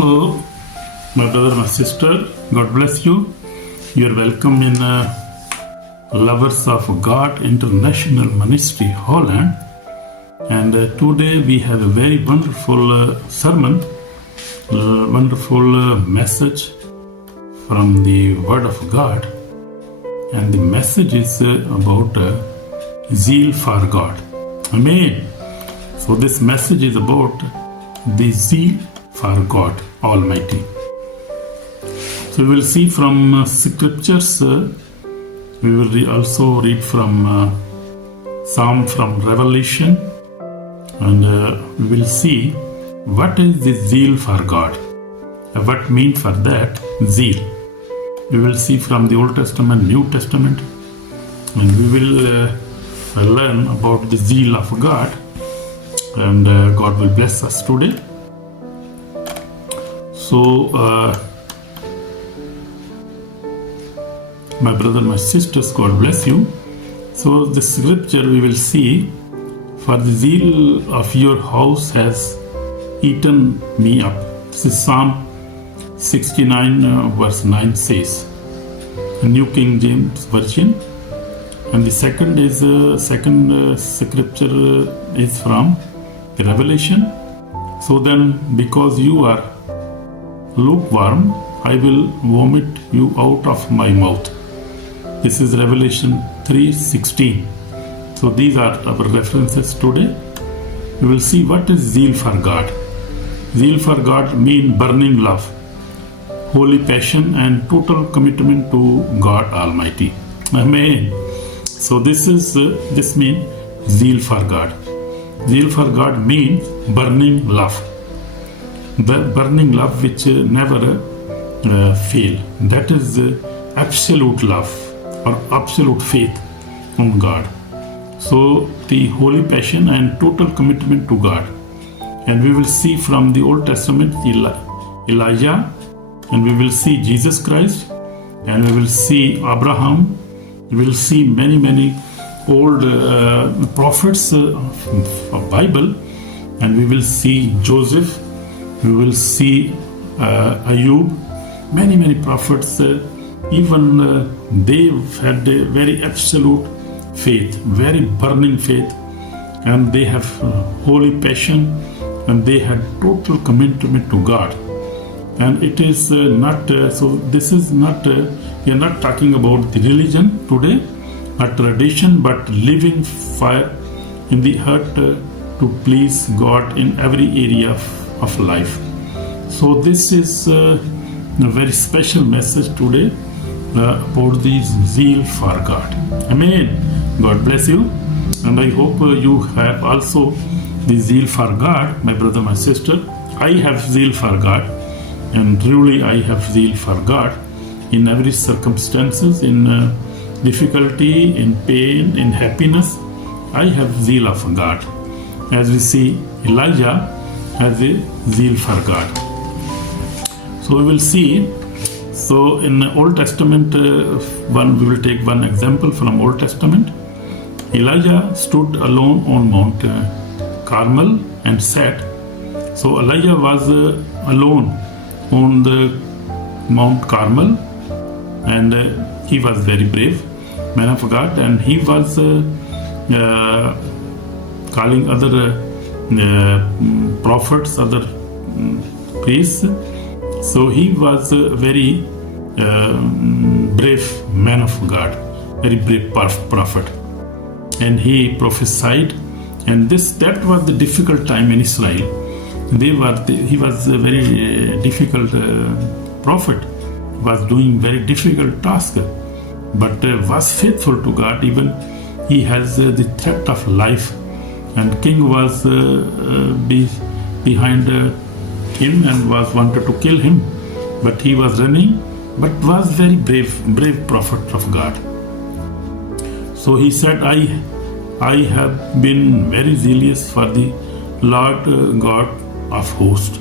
Hello, my brother, my sister, God bless you. You are welcome in Lovers of God International Ministry, Holland. And today we have a very wonderful sermon, wonderful message from the Word of God. And the message is about zeal for God. Amen. So this message is about the zeal for God Almighty. So we will see from scriptures, we will also read from Psalm from Revelation, and we will see what is the zeal for God, what means for that zeal. We will see from the Old Testament, New Testament, and we will learn about the zeal of God, and God will bless us today. So, my brother, my sisters, God bless you. So, the scripture we will see, for the zeal of your house has eaten me up. This is Psalm 69 verse 9 says, New King James Version. And the second scripture is from the Revelation. So then, because you are lukewarm, I will vomit you out of my mouth. This is Revelation 3:16. So these are our references today. We will see what is zeal for God. Zeal for God means burning love, holy passion, and total commitment to God Almighty. Amen. So this means zeal for God. Zeal for God means burning love. The burning love which never fail. That is absolute love or absolute faith on God. So the holy passion and total commitment to God. And we will see from the Old Testament Elijah, and we will see Jesus Christ, and we will see Abraham. We will see many old prophets of Bible, and we will see Joseph. We will see Ayub, many prophets, even they had a very absolute faith, very burning faith, and they have holy passion, and they had total commitment to God. And it is not, so this is not, we are not talking about the religion today, a tradition, but living fire in the heart to please God in every area of life. So this is a very special message today about the zeal for God. Amen. God bless you, and I hope you have also the zeal for God, my brother, my sister. I have zeal for God, and truly I have zeal for God in every circumstances, in difficulty, in pain, in happiness. I have zeal of God. As we see, Elijah has a zeal for God. So we will see. So in the Old Testament, we will take one example from Old Testament. Elijah stood alone on Mount Carmel and sat. So Elijah was alone on the Mount Carmel, and he was very brave man of God, and he was calling other prophets, other priests. So he was a very brave man of God, very brave prophet, and he prophesied. And that was the difficult time in Israel. He was a very difficult prophet, was doing very difficult task, but was faithful to God. Even he has the threat of life, and king was behind him and was wanted to kill him, but he was running, but was very brave prophet of God. So he said, I have been very zealous for the Lord God of hosts.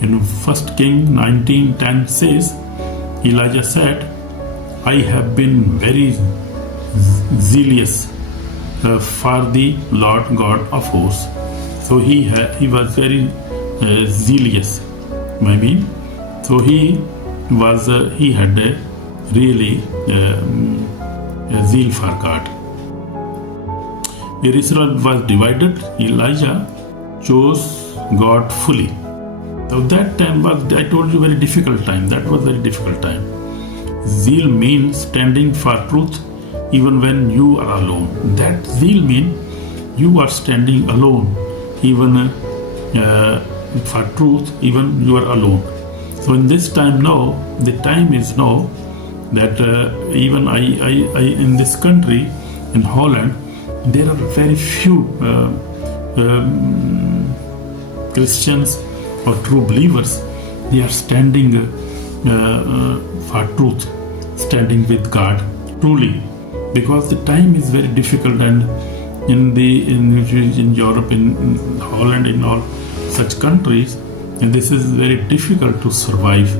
In 1 King 19:10 says, Elijah said, I have been very zealous for the Lord God of hosts. So he was very zealous maybe. So he had a really a zeal for God. Where Israel was divided, Elijah chose God fully. So that time was, I told you, very difficult time. That was very difficult time. Zeal means standing for truth even when you are alone. That zeal means you are standing alone, even for truth, even you are alone. So in this time now, the time is now that even I in this country, in Holland, there are very few Christians or true believers. They are standing for truth, standing with God truly, because the time is very difficult, and in Europe, in Holland, in all such countries, and this is very difficult to survive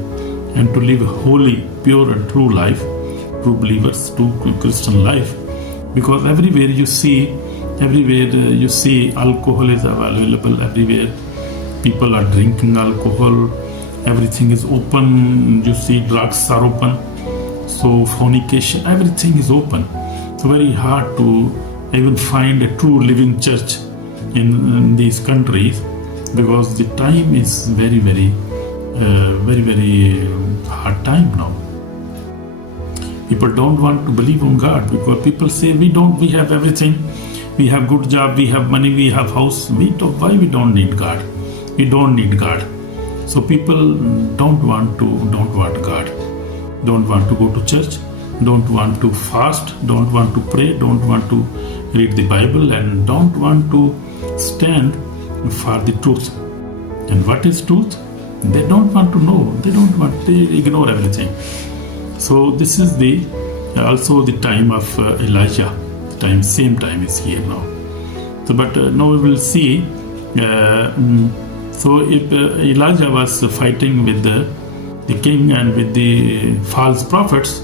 and to live a holy, pure and true life, true believers, true Christian life, because everywhere you see alcohol is available everywhere. People are drinking alcohol, everything is open. You see drugs are open, so fornication, everything is open. So very hard to even find a true living church in these countries, because the time is very hard time now. People don't want to believe on God, because people say we have everything, we have good job, we have money, we have house, why we don't need God? We don't need God. So people don't want God, don't want to go to church, don't want to fast, don't want to pray, don't want to read the Bible, and don't want to stand for the truth. And what is truth? They don't want to know. They ignore everything. So this is also the time of Elijah. Same time is here now. So, but now we will see. So if Elijah was fighting with the king and with the false prophets,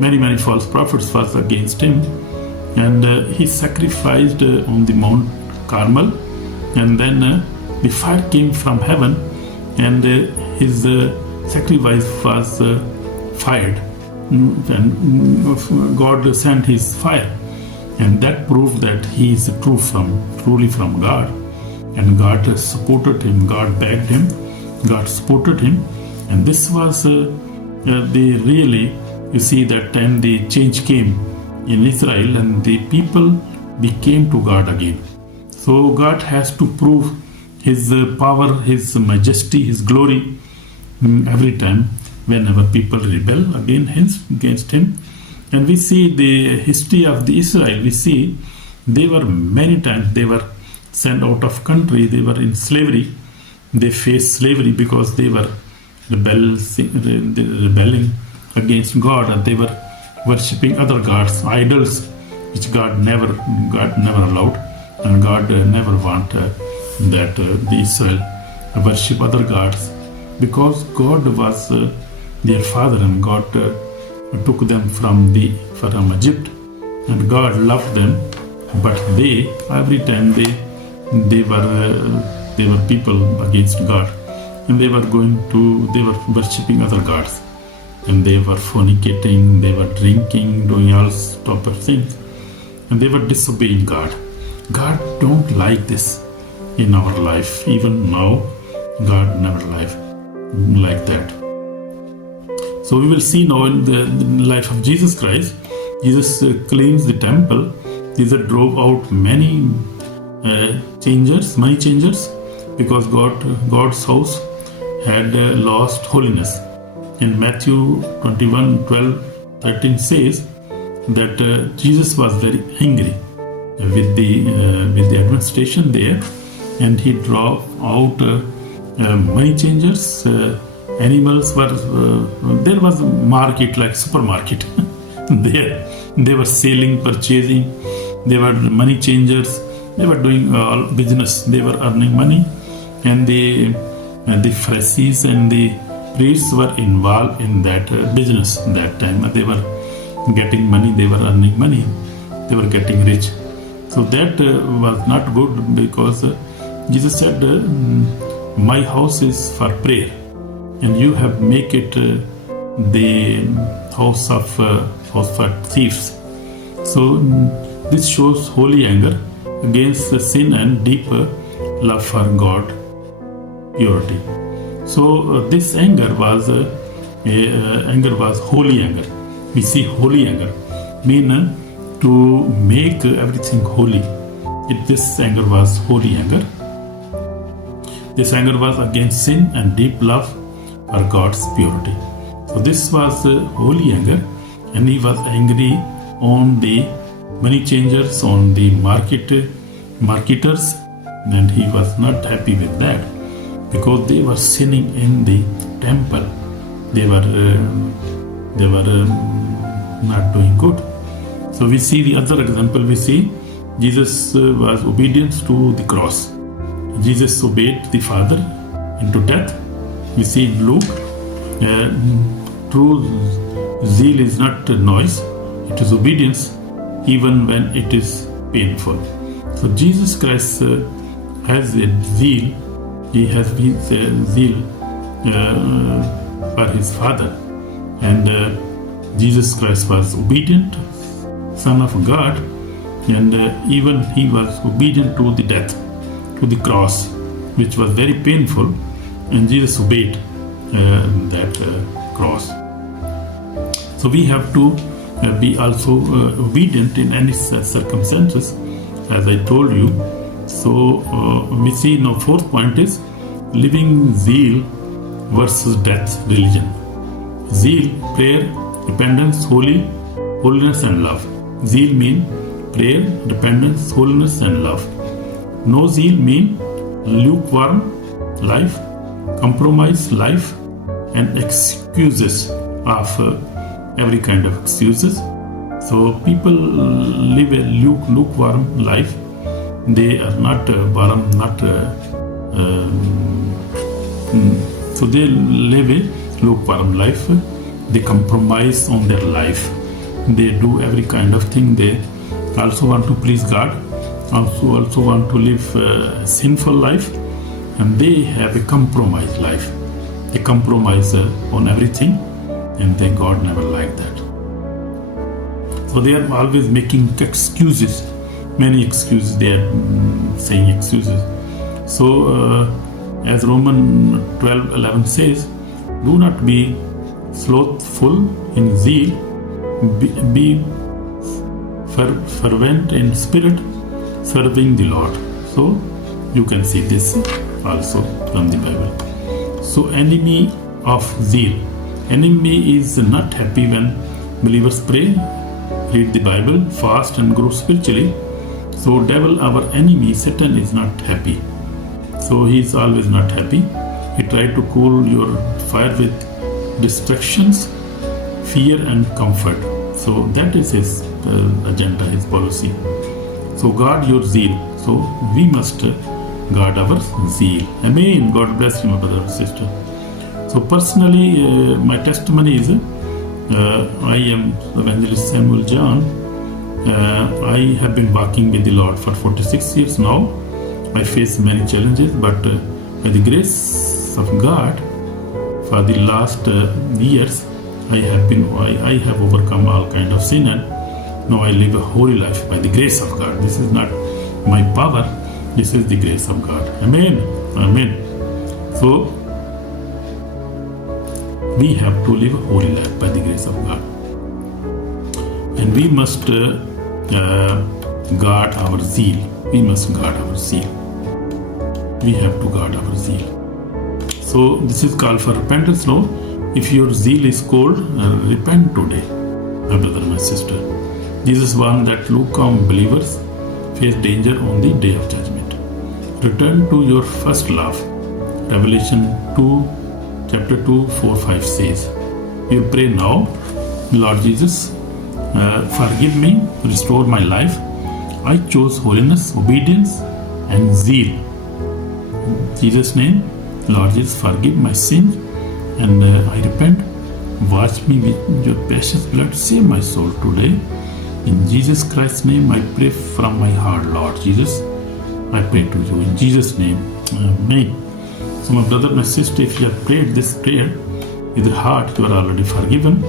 many false prophets was against him, and he sacrificed on the Mount Carmel, and then the fire came from heaven, and his sacrifice was fired, and God sent his fire, and that proved that he is truly from God. And God supported him, God backed him, God supported him. And this was you see that time the change came in Israel, and the people became to God again. So God has to prove His power, His majesty, His glory every time whenever people rebel against Him. And we see the history of the Israel, we see they were many times, they were sent out of country, they were in slavery, they faced slavery because they were rebelling against God, and they were worshipping other gods, idols, which God never allowed, and God never wanted that the Israel worship other gods, because God was their father, and God took them from Egypt, and God loved them, but every time they were people against God, and they were worshipping other gods, and they were fornicating, they were drinking, doing all proper things, and they were disobeying God. God don't like this in our life. Even now, God never like that. So we will see now in the life of Jesus Christ, Jesus cleansed the temple. Jesus drove out many changers, because God's house had lost holiness. In Matthew 21:12-13 says that Jesus was very angry with the administration there, and he drove out money changers. Animals were there was a market, like supermarket there. They were selling, purchasing. They were money changers. They were doing all business. They were earning money, and the Pharisees and the priests were involved in that business. That time they were getting money. They were earning money. They were getting rich. So that was not good, because Jesus said, "My house is for prayer, and you have make it the house for thieves. So this shows holy anger against the sin and deep love for God, purity. So this anger was holy anger. We see holy anger mean to make everything holy. This anger was holy anger. This anger was against sin and deep love for God's purity. So this was holy anger, and he was angry on the money changers, on the marketers, and he was not happy with that because they were sinning in the temple. They were not doing good. So we see the other example. We see Jesus was obedient to the cross. Jesus obeyed the Father into death. We see in Luke, true zeal is not noise, it is obedience even when it is painful. So Jesus Christ has a zeal. He has his zeal for his Father, and Jesus Christ was obedient Son of God, and even he was obedient to the death, to the cross, which was very painful, and Jesus obeyed that cross. So we have to be also obedient in any circumstances, as I told you. So we see now fourth point is living zeal versus death religion. Zeal, prayer, repentance, holiness and love. Zeal mean prayer, repentance, holiness and love. No zeal mean lukewarm life, compromise life, and excuses of every kind of excuses. So people live a lukewarm life. They are not warm, so they live a lukewarm life. They compromise on their life. They do every kind of thing. They also want to please God, also want to live a sinful life, and they have a compromised life. They compromise on everything, and then God never liked that. So they are always making excuses, many excuses. They are saying excuses. So as Romans 12:11 says, do not be slothful in zeal, be fervent in spirit, serving the Lord. So you can see this also from the Bible. So enemy of zeal. Enemy is not happy when believers pray, read the Bible, fast and grow spiritually. So devil, our enemy, Satan, is not happy. So he is always not happy. He tried to cool your fire with distractions, fear and comfort. So that is his agenda, his policy. So guard your zeal. So we must guard our zeal. Amen. God bless you, my brother and sister. So personally, my testimony is, I am Evangelist Samuel John. I have been walking with the Lord for 46 years now. I face many challenges, but by the grace of God, for the last years, I have overcome all kind of sin, and now I live a holy life by the grace of God. This is not my power. This is the grace of God. Amen. Amen. So we have to live a holy life by the grace of God, and we must guard our zeal. We must guard our zeal. We have to guard our zeal. So this is called for repentance now. If your zeal is cold, repent today, my brother, my sister. Jesus warned that lukewarm believers face danger on the day of judgment. Return to your first love. Revelation 2, chapter 2, 4, 5 says, we pray now, Lord Jesus, forgive me, restore my life. I chose holiness, obedience, and zeal. In Jesus' name, Lord Jesus, forgive my sins, and I repent. Wash me with your precious blood. Save my soul today. In Jesus Christ's name, I pray from my heart, Lord Jesus. I pray to you in Jesus' name. Amen. So my brother, my sister, if you have prayed this prayer with your heart, you are already forgiven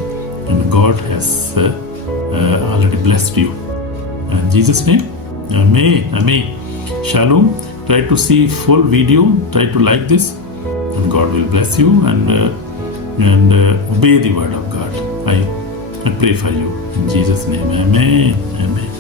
and God has already blessed you. In Jesus' name, Amen. Amen. Shalom. Try to see full video. Try to like this, and God will bless you and obey the word of God. I pray for you in Jesus' name. Amen. Amen.